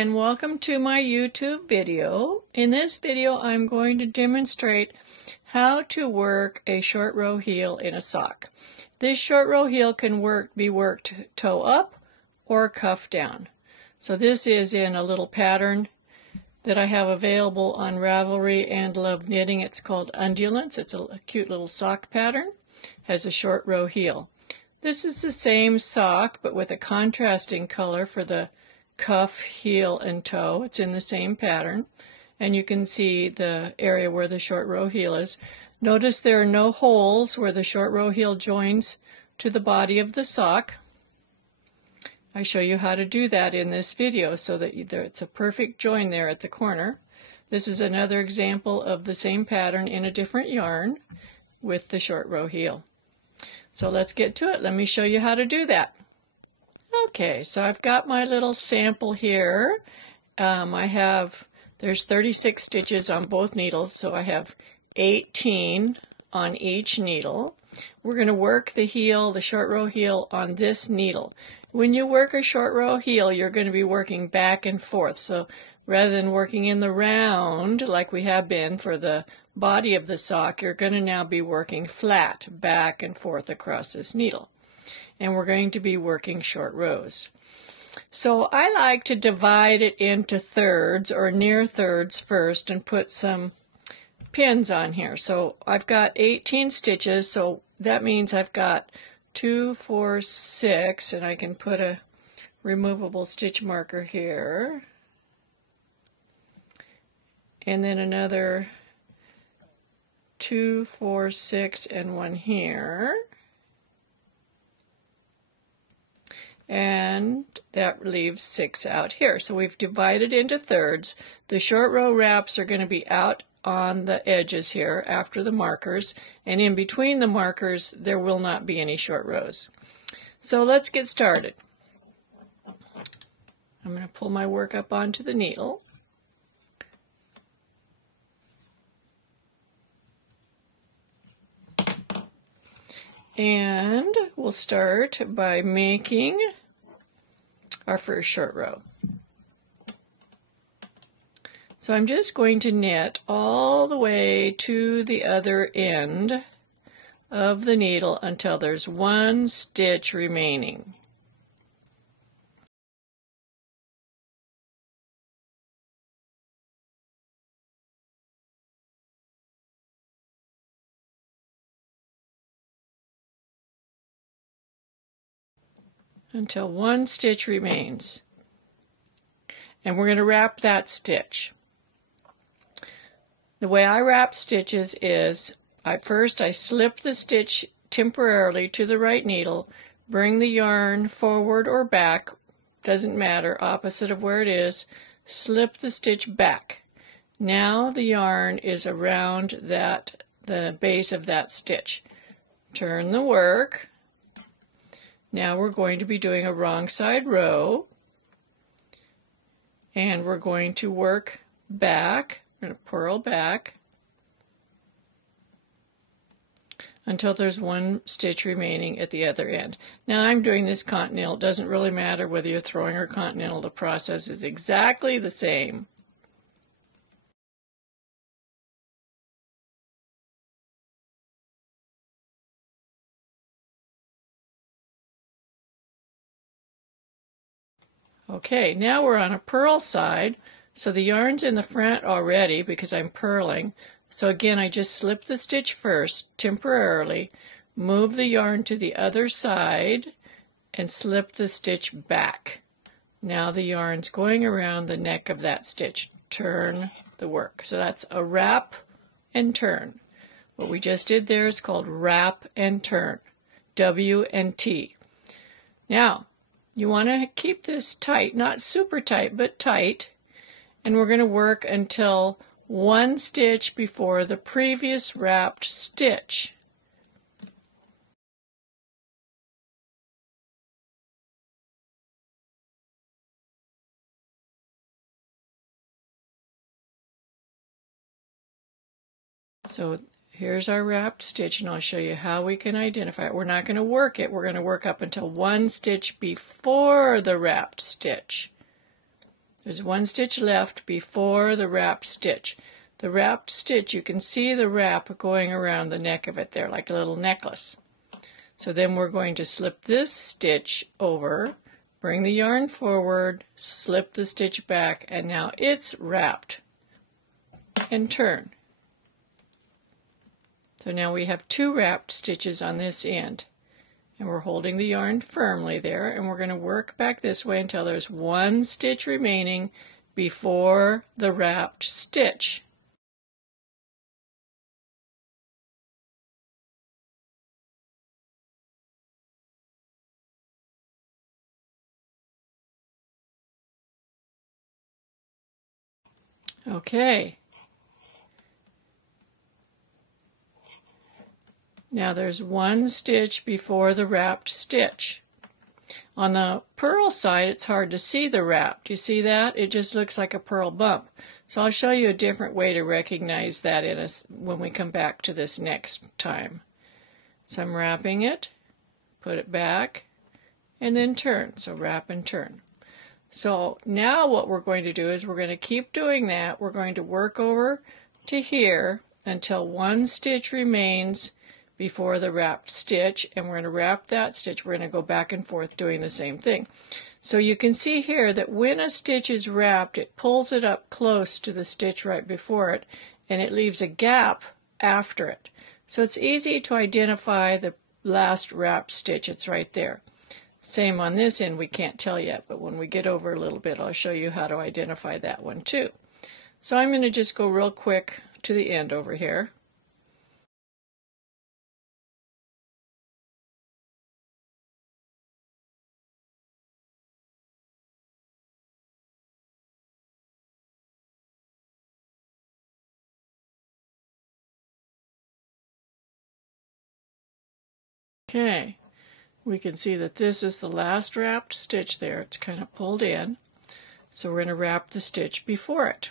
and welcome to my YouTube video. In this video I'm going to demonstrate how to work a short row heel in a sock. This short row heel can be worked toe up or cuff down. So this is in a little pattern that I have available on Ravelry and Loveknitting. It's called Undulance. It's a cute little sock pattern. Has a short row heel. This is the same sock but with a contrasting color for the cuff, heel, and toe. It's in the same pattern, and you can see the area where the short row heel is. Notice there are no holes where the short row heel joins to the body of the sock. I show you how to do that in this video so that it's a perfect join there at the corner. This is another example of the same pattern in a different yarn with the short row heel. So let's get to it. Let me show you how to do that. Okay, so I've got my little sample here. There's 36 stitches on both needles, so I have 18 on each needle. We're going to work the heel, the short row heel, on this needle. When you work a short row heel, you're going to be working back and forth. So rather than working in the round like we have been for the body of the sock, you're going to now be working flat back and forth across this needle. And we're going to be working short rows. So I like to divide it into thirds or near thirds first and put some pins on here. So I've got 18 stitches, so that means I've got 2, 4, 6, and I can put a removable stitch marker here. And then another 2, 4, 6, and one here. And that leaves 6 out here. So we've divided into thirds. The short row wraps are going to be out on the edges here after the markers, and in between the markers there will not be any short rows. So let's get started. I'm going to pull my work up onto the needle. And we'll start by making our first short row. So I'm just going to knit all the way to the other end of the needle until there's 1 stitch remaining. Until 1 stitch remains. And we're going to wrap that stitch. The way I wrap stitches is first I slip the stitch temporarily to the right needle, bring the yarn forward or back, doesn't matter, opposite of where it is, slip the stitch back. Now the yarn is around the base of that stitch. Turn the work. Now we're going to be doing a wrong side row, and we're going to work back. We're going to purl back until there's 1 stitch remaining at the other end. Now I'm doing this continental. It doesn't really matter whether you're throwing or continental. The process is exactly the same. Okay, now we're on a purl side, so the yarn's in the front already because I'm purling. So again, I just slip the stitch first temporarily, move the yarn to the other side, and slip the stitch back. Now the yarn's going around the neck of that stitch. Turn the work. So that's a wrap and turn. What we just did there is called wrap and turn. W and T. Now, you want to keep this tight, not super tight, but tight, and we're going to work until 1 stitch before the previous wrapped stitch. So here's our wrapped stitch, and I'll show you how we can identify it. We're not going to work it. We're going to work up until 1 stitch before the wrapped stitch. There's one stitch left before the wrapped stitch. The wrapped stitch, you can see the wrap going around the neck of it there like a little necklace. So then we're going to slip this stitch over, bring the yarn forward, slip the stitch back, and now it's wrapped. And turn. So now we have 2 wrapped stitches on this end. And we're holding the yarn firmly there, and we're going to work back this way until there's 1 stitch remaining before the wrapped stitch. Okay. Now there's 1 stitch before the wrapped stitch. On the purl side, it's hard to see the wrap. Do you see that? It just looks like a purl bump. So I'll show you a different way to recognize that when we come back to this next time. So I'm wrapping it, put it back, and then turn. So wrap and turn. So now what we're going to do is we're going to keep doing that. We're going to work over to here until 1 stitch remains before the wrapped stitch, and we're going to wrap that stitch. We're going to go back and forth doing the same thing. So you can see here that when a stitch is wrapped, it pulls it up close to the stitch right before it, and it leaves a gap after it. So it's easy to identify the last wrapped stitch. It's right there. Same on this end, we can't tell yet, but when we get over a little bit, I'll show you how to identify that one too. So I'm going to just go real quick to the end over here. Okay, we can see that this is the last wrapped stitch there. It's kind of pulled in. So we're going to wrap the stitch before it.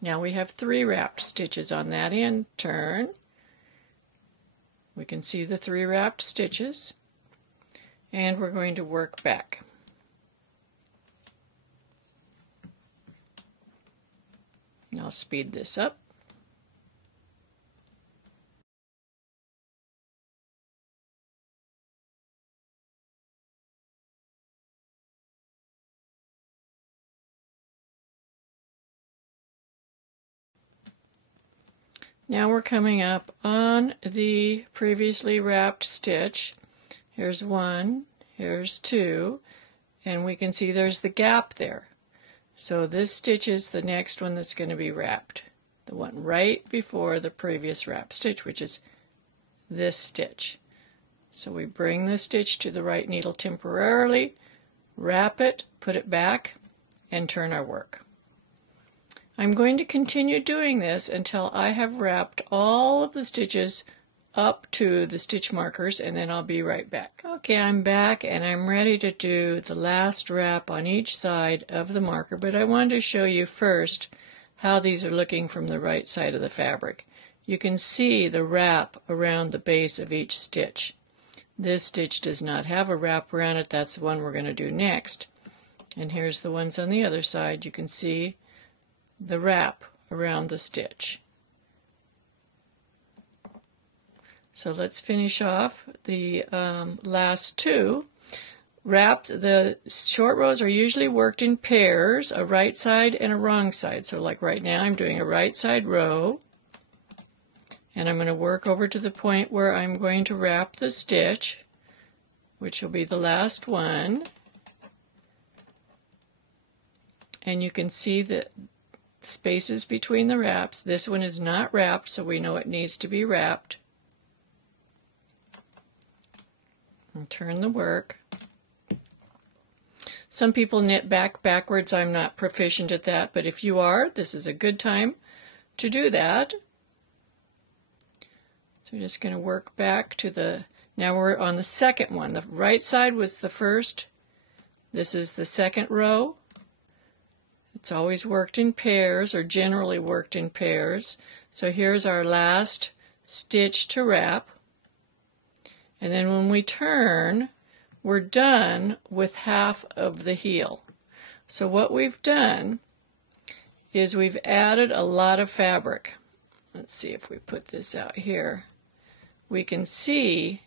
Now we have 3 wrapped stitches on that end. Turn. We can see the 3 wrapped stitches. And we're going to work back. I'll speed this up. Now we're coming up on the previously wrapped stitch. Here's 1, here's 2, and we can see there's the gap there. So this stitch is the next one that's going to be wrapped. The one right before the previous wrapped stitch, which is this stitch. So we bring the stitch to the right needle temporarily, wrap it, put it back, and turn our work. I'm going to continue doing this until I have wrapped all of the stitches up to the stitch markers, and then I'll be right back. Okay, I'm back and I'm ready to do the last wrap on each side of the marker, but I wanted to show you first how these are looking from the right side of the fabric. You can see the wrap around the base of each stitch. This stitch does not have a wrap around it. That's the one we're going to do next. And here's the ones on the other side. You can see the wrap around the stitch. So let's finish off the last 2. The short rows are usually worked in pairs, a right side and a wrong side. So like right now I'm doing a right side row, and I'm going to work over to the point where I'm going to wrap the stitch, which will be the last one. And you can see that spaces between the wraps. This one is not wrapped, so we know it needs to be wrapped. And turn the work. Some people knit backwards. I'm not proficient at that, but if you are, this is a good time to do that. So we're just going to work back to the, now we're on the second one. The right side was the first. This is the second row. It's always worked in pairs, or generally worked in pairs. So here's our last stitch to wrap. And then when we turn, we're done with half of the heel. So what we've done is we've added a lot of fabric. Let's see if we put this out here. We can see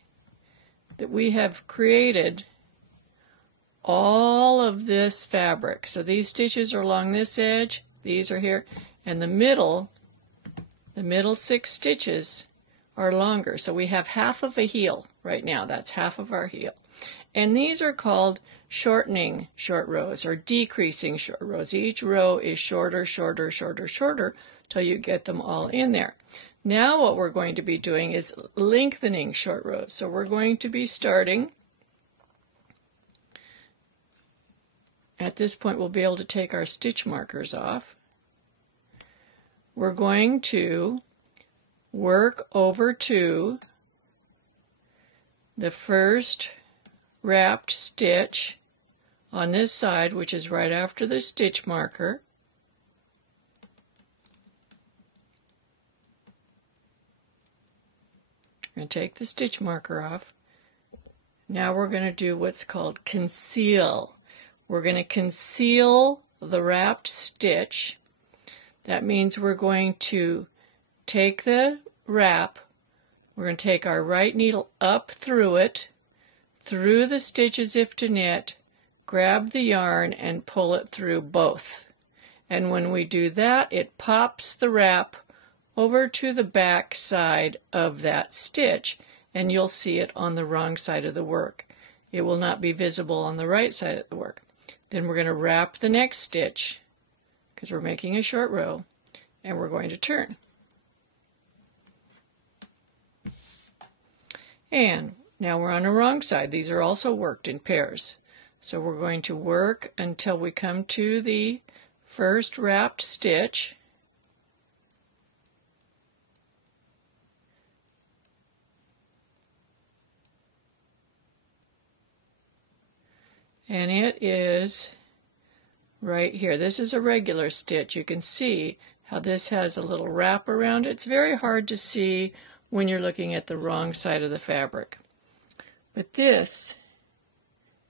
that we have created all of this fabric. So these stitches are along this edge, these are here, and the middle 6 stitches are longer. So we have half of a heel right now. That's half of our heel. And these are called shortening short rows or decreasing short rows. Each row is shorter, shorter, shorter, shorter till you get them all in there. Now what we're going to be doing is lengthening short rows. So we're going to be starting. At this point we'll be able to take our stitch markers off. We're going to work over to the first wrapped stitch on this side, which is right after the stitch marker. We're going to take the stitch marker off. Now we're going to do what's called conceal. We're going to conceal the wrapped stitch. That means we're going to take the wrap, we're going to take our right needle up through it, through the stitch as if to knit, grab the yarn and pull it through both. And when we do that, it pops the wrap over to the back side of that stitch, and you'll see it on the wrong side of the work. It will not be visible on the right side of the work. Then we're going to wrap the next stitch, because we're making a short row, and we're going to turn. And now we're on the wrong side. These are also worked in pairs. So we're going to work until we come to the first wrapped stitch. And it is right here. This is a regular stitch. You can see how this has a little wrap around it. It's very hard to see when you're looking at the wrong side of the fabric. But this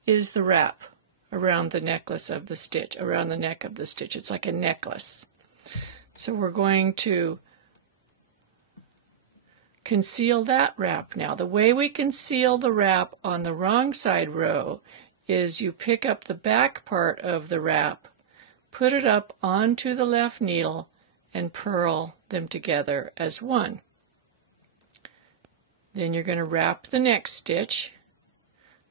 is the wrap around the necklace of the stitch, around the neck of the stitch. It's like a necklace. So we're going to conceal that wrap now. The way we conceal the wrap on the wrong side row is you pick up the back part of the wrap, put it up onto the left needle, and purl them together as one. Then you're going to wrap the next stitch.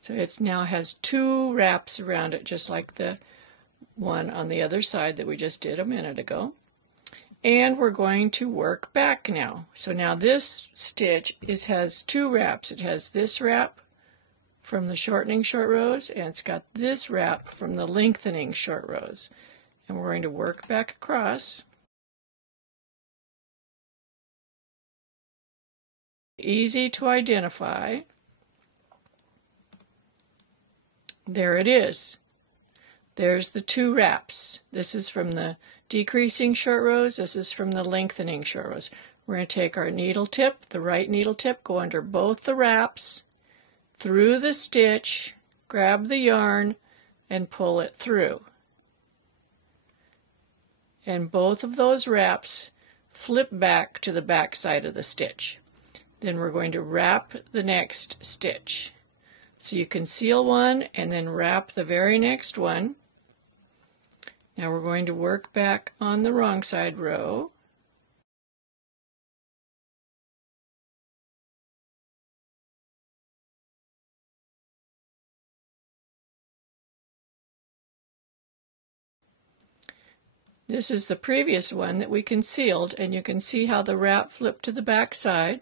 So it now has 2 wraps around it, just like the one on the other side that we just did a minute ago. And we're going to work back now. So now this stitch has 2 wraps. It has this wrap from the shortening short rows, and it's got this wrap from the lengthening short rows. And we're going to work back across. Easy to identify. There it is. There's the 2 wraps. This is from the decreasing short rows. This is from the lengthening short rows. We're going to take our needle tip, the right needle tip, go under both the wraps, through the stitch, grab the yarn, and pull it through. And both of those wraps flip back to the back side of the stitch. Then we're going to wrap the next stitch. So you conceal one and then wrap the very next one. Now we're going to work back on the wrong side row. This is the previous one that we concealed, and you can see how the wrap flipped to the back side.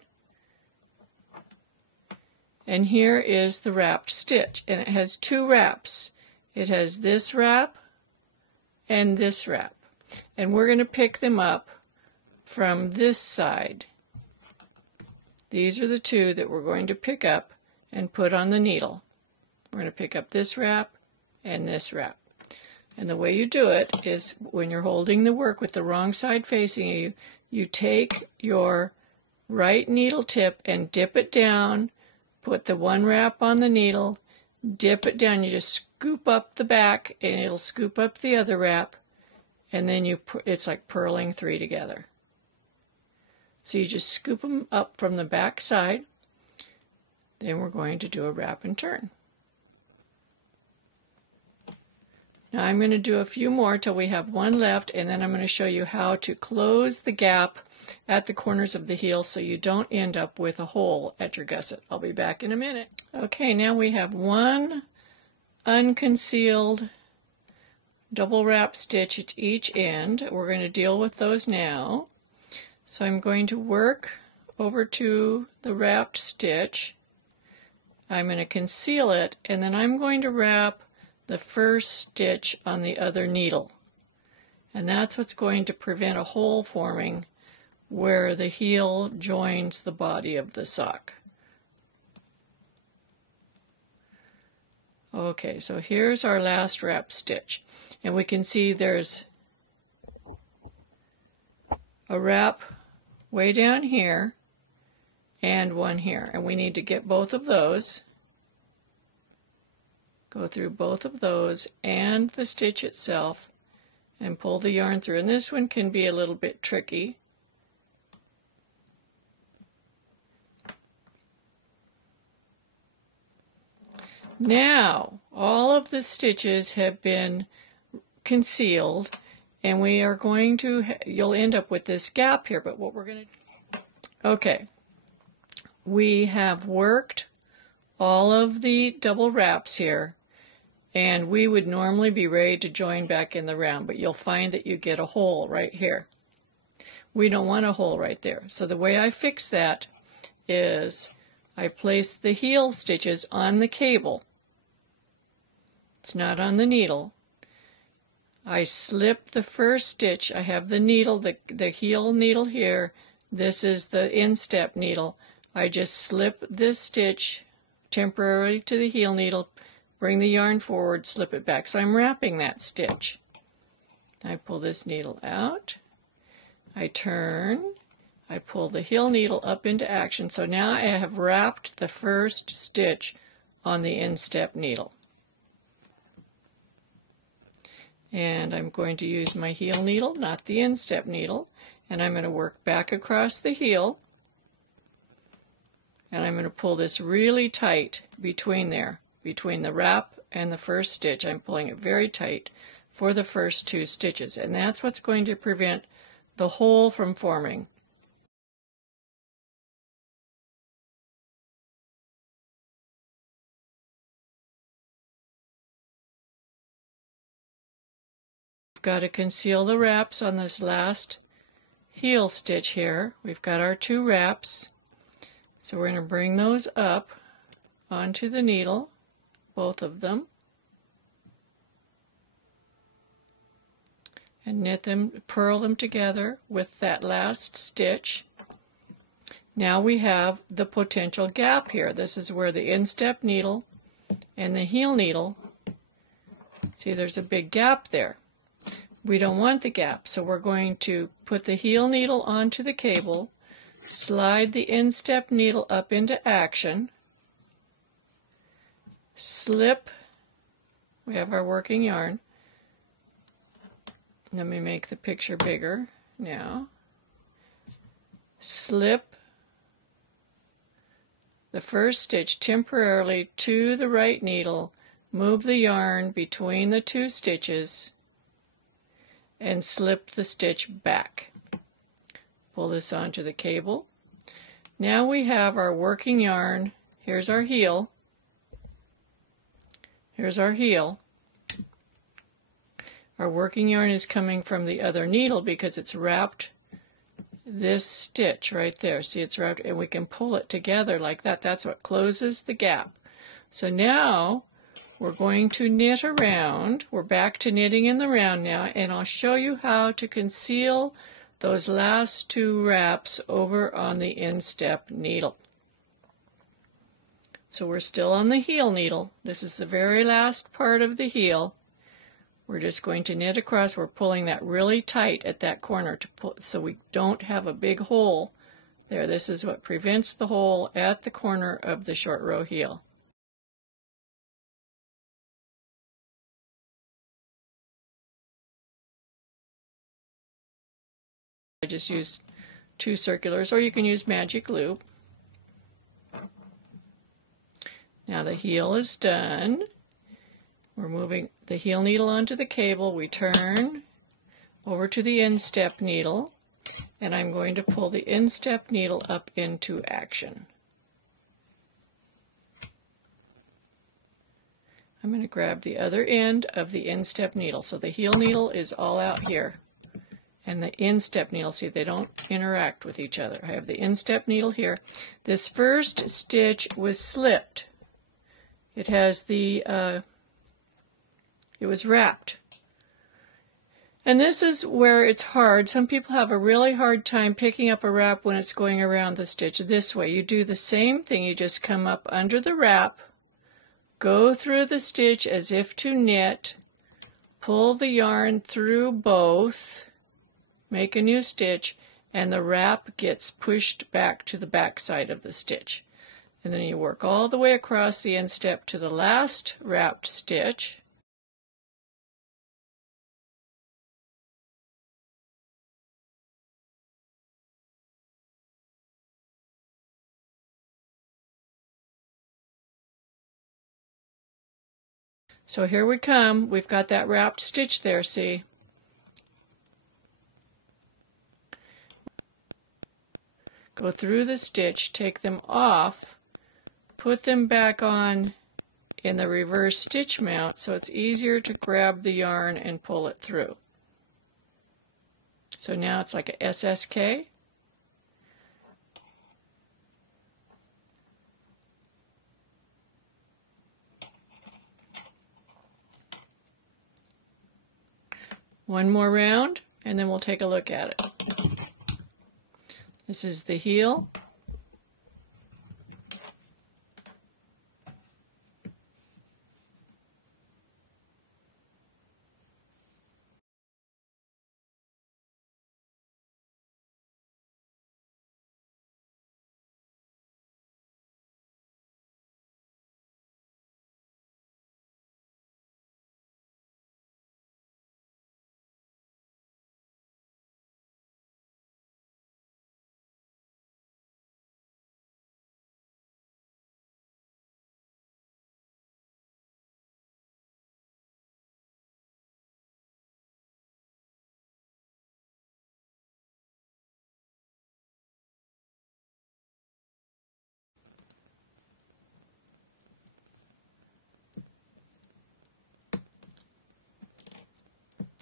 And here is the wrapped stitch, and it has 2 wraps. It has this wrap and this wrap. And we're going to pick them up from this side. These are the 2 that we're going to pick up and put on the needle. We're going to pick up this wrap and this wrap. And the way you do it is when you're holding the work with the wrong side facing you, you take your right needle tip and dip it down, put the 1 wrap on the needle, dip it down. You just scoop up the back and it'll scoop up the other wrap, and then it's like purling 3 together. So you just scoop them up from the back side. Then we're going to do a wrap and turn. Now I'm going to do a few more till we have one left, and then I'm going to show you how to close the gap at the corners of the heel so you don't end up with a hole at your gusset. I'll be back in a minute. Okay, now we have one unconcealed double wrap stitch at each end. We're going to deal with those now. So I'm going to work over to the wrapped stitch. I'm going to conceal it, and then I'm going to wrap the first stitch on the other needle. And that's what's going to prevent a hole forming where the heel joins the body of the sock. Okay, so here's our last wrap stitch. And we can see there's a wrap way down here and one here. And we need to get both of those. Go through both of those and the stitch itself and pull the yarn through. And this one can be a little bit tricky. Now, all of the stitches have been concealed, and we are going to, you'll end up with this gap here, but what we're going to, okay, we have worked all of the double wraps here, and we would normally be ready to join back in the round, but you'll find that you get a hole right here. We don't want a hole right there. So the way I fix that is I place the heel stitches on the cable. It's not on the needle. I slip the first stitch. I have the needle, the heel needle here. This is the instep needle. I just slip this stitch temporarily to the heel needle, bring the yarn forward, slip it back. So I'm wrapping that stitch. I pull this needle out. I turn. I pull the heel needle up into action. So now I have wrapped the first stitch on the instep needle. And I'm going to use my heel needle, not the instep needle, and I'm going to work back across the heel, and I'm going to pull this really tight between there, between the wrap and the first stitch. I'm pulling it very tight for the first 2 stitches, and that's what's going to prevent the hole from forming. Got to conceal the wraps on this last heel stitch here. We've got our 2 wraps, so we're going to bring those up onto the needle, both of them, and knit them, purl them together with that last stitch. Now we have the potential gap here. This is where the instep needle and the heel needle, see there's a big gap there. We don't want the gap, so we're going to put the heel needle onto the cable, slide the instep needle up into action, slip, we have our working yarn. Let me make the picture bigger now. Slip the first stitch temporarily to the right needle, move the yarn between the 2 stitches, and slip the stitch back. Pull this onto the cable. Now we have our working yarn. Here's our heel. Here's our heel. Our working yarn is coming from the other needle because it's wrapped this stitch right there. See, it's wrapped, and we can pull it together like that. That's what closes the gap. So now we're going to knit around. We're back to knitting in the round now, and I'll show you how to conceal those last 2 wraps over on the instep needle. So we're still on the heel needle. This is the very last part of the heel. We're just going to knit across. We're pulling that really tight at that corner to pull, so we don't have a big hole there. This is what prevents the hole at the corner of the short row heel. I just use 2 circulars, or you can use magic loop. Now the heel is done. We're moving the heel needle onto the cable. We turn over to the instep needle, and I'm going to pull the instep needle up into action. I'm going to grab the other end of the instep needle. So the heel needle is all out here, and the instep needle, see, they don't interact with each other. I have the instep needle here. This first stitch was slipped. It has the, it was wrapped. And this is where it's hard. Some people have a really hard time picking up a wrap when it's going around the stitch this way. You do the same thing. You just come up under the wrap, go through the stitch as if to knit, pull the yarn through both, make a new stitch, and the wrap gets pushed back to the back side of the stitch. And then you work all the way across the instep to the last wrapped stitch. So here we come. We've got that wrapped stitch there, see? Go through the stitch, take them off, put them back on in the reverse stitch mount so it's easier to grab the yarn and pull it through. So now it's like a SSK. One more round, and then we'll take a look at it. This is the heel.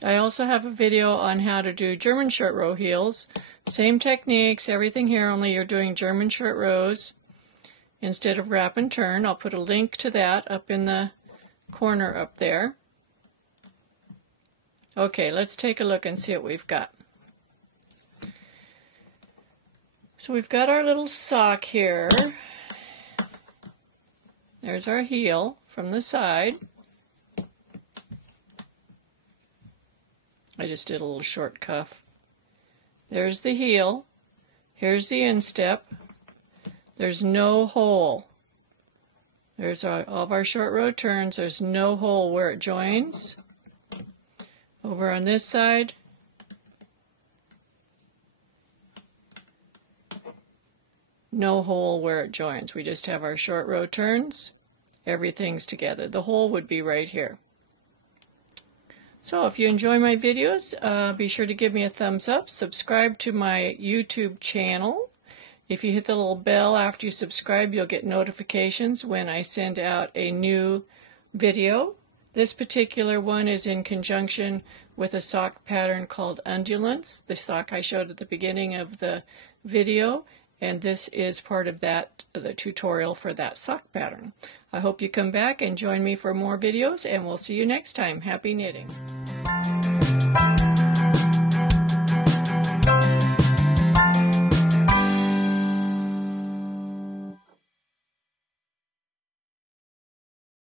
I also have a video on how to do German short row heels. Same techniques, everything here, only you're doing German short rows instead of wrap and turn. I'll put a link to that up in the corner up there. Okay, let's take a look and see what we've got. So we've got our little sock here. There's our heel from the side. I just did a little short cuff. There's the heel. Here's the instep. There's no hole. There's all of our short row turns. There's no hole where it joins. Over on this side, no hole where it joins. We just have our short row turns. Everything's together. The hole would be right here. So if you enjoy my videos, be sure to give me a thumbs up. Subscribe to my YouTube channel. If you hit the little bell after you subscribe, you'll get notifications when I send out a new video. This particular one is in conjunction with a sock pattern called Undulance, the sock I showed at the beginning of the video, and this is part of that, the tutorial for that sock pattern. I hope you come back and join me for more videos, and we'll see you next time. Happy knitting!